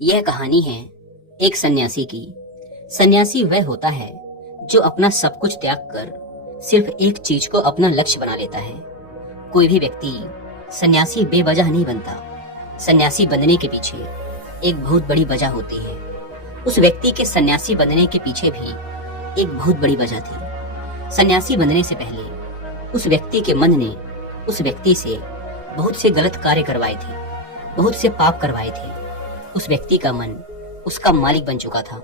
यह कहानी है एक सन्यासी की। सन्यासी वह होता है जो अपना सब कुछ त्याग कर सिर्फ एक चीज को अपना लक्ष्य बना लेता है। कोई भी व्यक्ति सन्यासी बेवजह नहीं बनता। सन्यासी बनने के पीछे एक बहुत बड़ी वजह होती है। उस व्यक्ति के सन्यासी बनने के पीछे भी एक बहुत बड़ी वजह थी। सन्यासी बनने से पहले उस व्यक्ति के मन ने उस व्यक्ति से बहुत से गलत कार्य करवाए थे, बहुत से पाप करवाए थे। उस व्यक्ति का मन उसका मालिक बन चुका था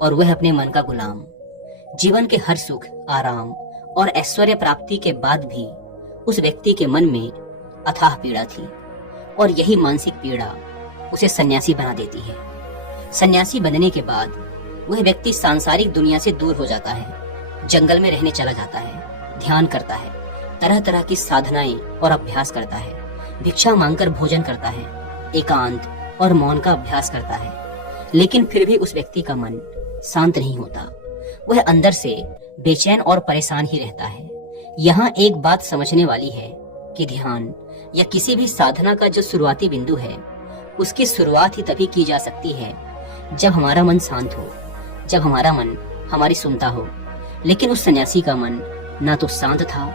और वह अपने मन का गुलाम। जीवन के हर सुख, आराम और ऐश्वर्य प्राप्ति के बाद भी उस व्यक्ति के मन में अथाह पीड़ा थी और यही मानसिक पीड़ा उसे सन्यासी बना देती है। सन्यासी बनने के बाद वह व्यक्ति सांसारिक दुनिया से दूर हो जाता है, जंगल में रहने चला जाता है, ध्यान करता है, तरह तरह की साधनाएं और अभ्यास करता है, भिक्षा मांगकर भोजन करता है, एकांत और मौन का अभ्यास करता है। लेकिन फिर भी उस व्यक्ति का मन शांत नहीं होता। वह अंदर से बेचैन और परेशान ही रहता है। यहाँ एक बात समझने वाली है कि ध्यान या किसी भी साधना का जो शुरुआती बिंदु है, उसकी शुरुआत ही तभी की जा सकती है जब हमारा मन शांत हो, जब हमारा मन हमारी सुनता हो। लेकिन उस सन्यासी का मन ना तो शांत था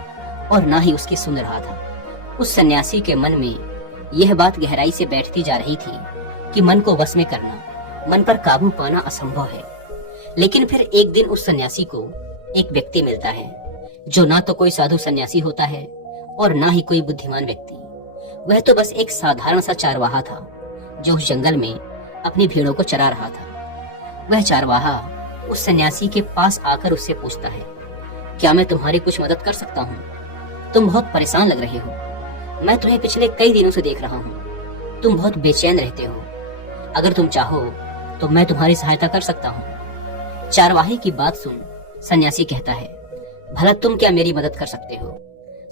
और ना ही उसकी सुन रहा था। उस सन्यासी के मन में यह बात गहराई से बैठती जा रही थी कि मन को वश में करना, मन पर काबू पाना असंभव है। लेकिन फिर एक दिन उस सन्यासी को एक व्यक्ति मिलता है जो ना तो कोई साधु सन्यासी होता है और ना ही कोई बुद्धिमान व्यक्ति। वह तो बस एक साधारण सा चारवाहा था जो उस जंगल में अपनी भेड़ों को चरा रहा था। वह चारवाहा उस सन्यासी के पास आकर उससे पूछता है, क्या मैं तुम्हारी कुछ मदद कर सकता हूँ? तुम बहुत परेशान लग रहे हो। मैं तुम्हें पिछले कई दिनों से देख रहा हूँ। तुम बहुत बेचैन रहते हो। अगर तुम चाहो तो मैं तुम्हारी सहायता कर सकता हूँ। चारवाहे की बात सुन सन्यासी कहता है, भला तुम क्या मेरी मदद कर सकते हो?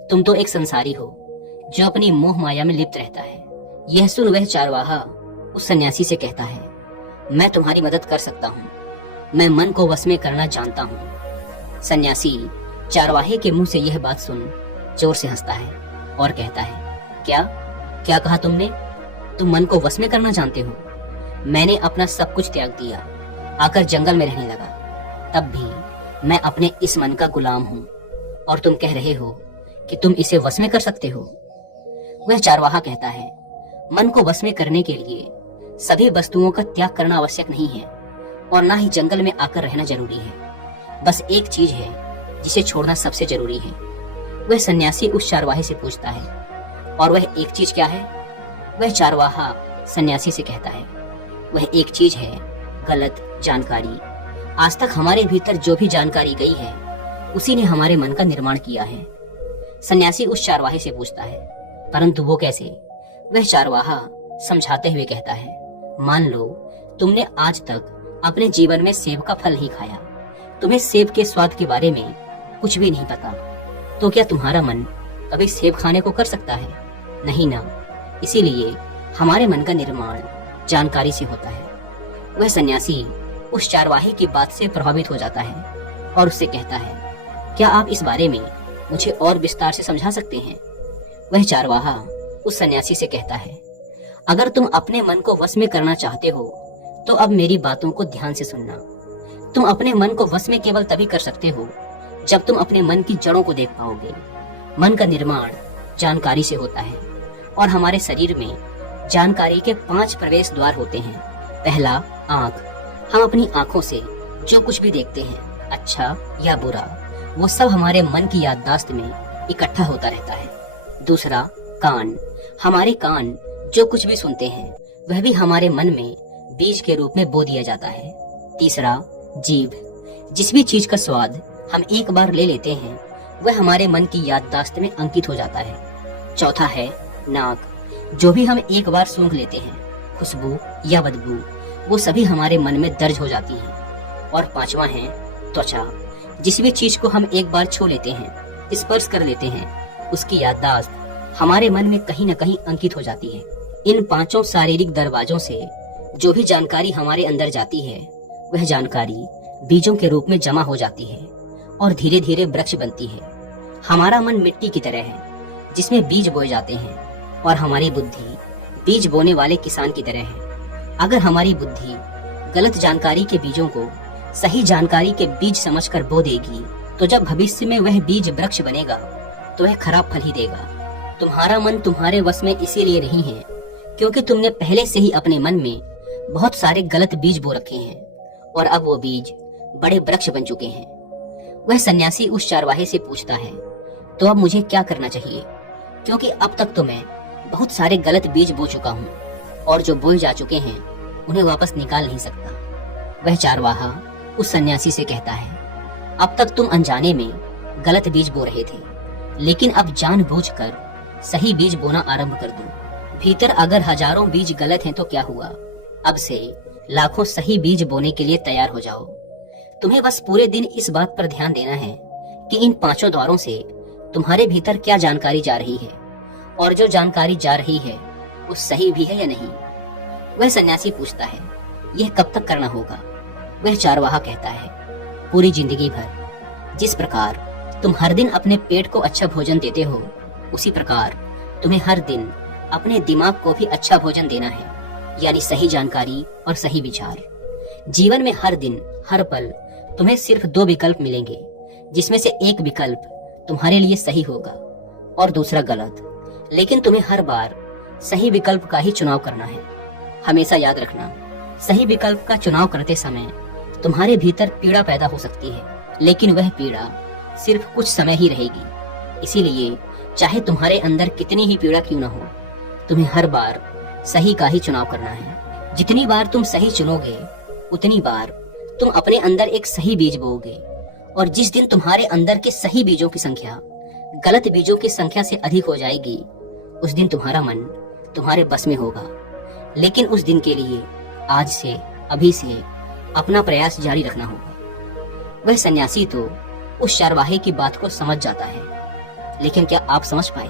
तुम तो एक संसारी हो जो अपनी मोह माया में लिप्त रहता है। यह सुन वह चारवाहा उस सन्यासी से कहता है, मैं तुम्हारी मदद कर सकता हूँ। मैं मन को वश में करना जानता हूँ। सन्यासी चारवाहे के मुंह से यह बात सुन जोर से हंसता है और कहता है, क्या क्या कहा तुमने? तुम मन को वश में करना जानते हो? मैंने अपना सब कुछ त्याग दिया, आकर जंगल में रहने लगा। तब भी मैं अपने इस मन का गुलाम हूँ और तुम कह रहे हो कि तुम इसे वश में कर सकते हो। वह चारवाहा कहता है, मन को वश में करने के लिए सभी वस्तुओं का त्याग करना आवश्यक नहीं है और ना ही जंगल में आकर रहना जरूरी है। बस एक चीज है जिसे छोड़ना सबसे जरूरी है। वह सन्यासी उस चारवाहे से पूछता है, और वह एक चीज क्या है? वह चारवाहा सन्यासी से कहता है, वह एक चीज है गलत जानकारी। आज तक हमारे भीतर जो भी जानकारी गई है उसी ने हमारे मन का निर्माण किया है। सन्यासी उस चारवाहे से पूछता है, परंतु वो कैसे? वह चारवाहा समझाते हुए कहता है, मान लो तुमने आज तक अपने जीवन में सेब का फल नहीं खाया, तुम्हें सेब के स्वाद के बारे में कुछ भी नहीं पता, तो क्या तुम्हारा मन कभी सेब खाने को कर सकता है? नहीं ना। इसीलिए हमारे मन का निर्माण जानकारी से होता है। वह सन्यासी उस चारवाहे की बात से प्रभावित हो जाता है और उससे कहता है, क्या आप इस बारे में मुझे और विस्तार से समझा सकते हैं? वह चारवाहा उस सन्यासी से कहता है, अगर तुम अपने मन को वश में करना चाहते हो तो अब मेरी बातों को ध्यान से सुनना। तुम अपने मन को वश में केवल तभी कर सकते हो जब तुम अपने मन की जड़ों को देख पाओगे। मन का निर्माण जानकारी से होता है और हमारे शरीर में जानकारी के 5 प्रवेश द्वार होते हैं। पहला, आंख। हम अपनी आंखों से जो कुछ भी देखते हैं, अच्छा या बुरा, वो सब हमारे मन की याददाश्त में इकट्ठा होता रहता है। दूसरा, कान। हमारे कान जो कुछ भी सुनते हैं वह भी हमारे मन में बीज के रूप में बो दिया जाता है। तीसरा, जीभ। जिस भी चीज का स्वाद हम एक बार ले लेते हैं वह हमारे मन की याददाश्त में अंकित हो जाता है। चौथा है नाक। जो भी हम एक बार सूंघ लेते हैं, खुशबू या बदबू, वो सभी हमारे मन में दर्ज हो जाती है। और पांचवा है त्वचा। जिस भी चीज को हम एक बार छू लेते हैं, स्पर्श कर लेते हैं, उसकी याददाश्त हमारे मन में कहीं न कहीं अंकित हो जाती है। इन 5 शारीरिक दरवाजों से जो भी जानकारी हमारे अंदर जाती है वह जानकारी बीजों के रूप में जमा हो जाती है और धीरे धीरे वृक्ष बनती है। हमारा मन मिट्टी की तरह है जिसमें बीज बोए जाते हैं और हमारी बुद्धि बीज बोने वाले किसान की तरह है। अगर हमारी बुद्धि गलत जानकारी के बीजों को सही जानकारी के बीज समझकर बो देगी, तो जब भविष्य में वह बीज वृक्ष बनेगा तो वह खराब फल ही देगा। तुम्हारा मन तुम्हारे वश में इसीलिए नहीं है क्योंकि तुमने पहले से ही अपने मन में बहुत सारे गलत बीज बो रखे हैं और अब वो बीज बड़े वृक्ष बन चुके हैं। वह सन्यासी उस चारवाहे से पूछता है, तो अब मुझे क्या करना चाहिए, क्योंकि अब तक तो मैं बहुत सारे गलत बीज बो चुका हूँ और जो बोए जा चुके हैं उन्हें वापस निकाल नहीं सकता। वह चारवाहा उस सन्यासी से कहता है, अब तक तुम अनजाने में गलत बीज बो रहे थे, लेकिन अब जानबूझकर सही बीज बोना आरंभ कर दो। भीतर अगर हजारों बीज गलत हैं तो क्या हुआ, अब से लाखों सही बीज बोने के लिए तैयार हो जाओ। तुम्हें बस पूरे दिन इस बात पर ध्यान देना है कि इन 5 द्वारों से तुम्हारे भीतर क्या जानकारी जा रही है और जो जानकारी जा रही है वो सही भी है या नहीं। वह सन्यासी पूछता है, यह कब तक करना होगा। वह चारवाहा कहता है, पूरी जिंदगी भर। जिस प्रकार तुम हर दिन अपने पेट को अच्छा भोजन देते हो, उसी प्रकार तुम्हें हर दिन अपने दिमाग को भी अच्छा भोजन देना है, यानी सही जानकारी और सही विचार। जीवन में हर दिन हर पल तुम्हें सिर्फ 2 विकल्प मिलेंगे, जिसमें से एक विकल्प तुम्हारे लिए सही होगा और दूसरा गलत, लेकिन तुम्हें हर बार सही विकल्प का ही चुनाव करना है। हमेशा याद रखना, सही विकल्प का चुनाव करते समय तुम्हारे भीतर पीड़ा पैदा हो सकती है, लेकिन वह पीड़ा सिर्फ कुछ समय ही रहेगी। इसीलिए चाहे तुम्हारे अंदर कितनी ही पीड़ा क्यों न हो, तुम्हें हर बार सही का ही चुनाव करना है। जितनी बार तुम सही चुनोगे, उतनी बार तुम अपने अंदर एक सही बीज बोओगे, और जिस दिन तुम्हारे अंदर के सही बीजों की संख्या गलत बीजों की संख्या से अधिक हो जाएगी, उस दिन तुम्हारा मन तुम्हारे बस में होगा। लेकिन उस दिन के लिए आज से, अभी से अपना प्रयास जारी रखना होगा। वह सन्यासी तो उस चारवाहे की बात को समझ जाता है, लेकिन क्या आप समझ पाए?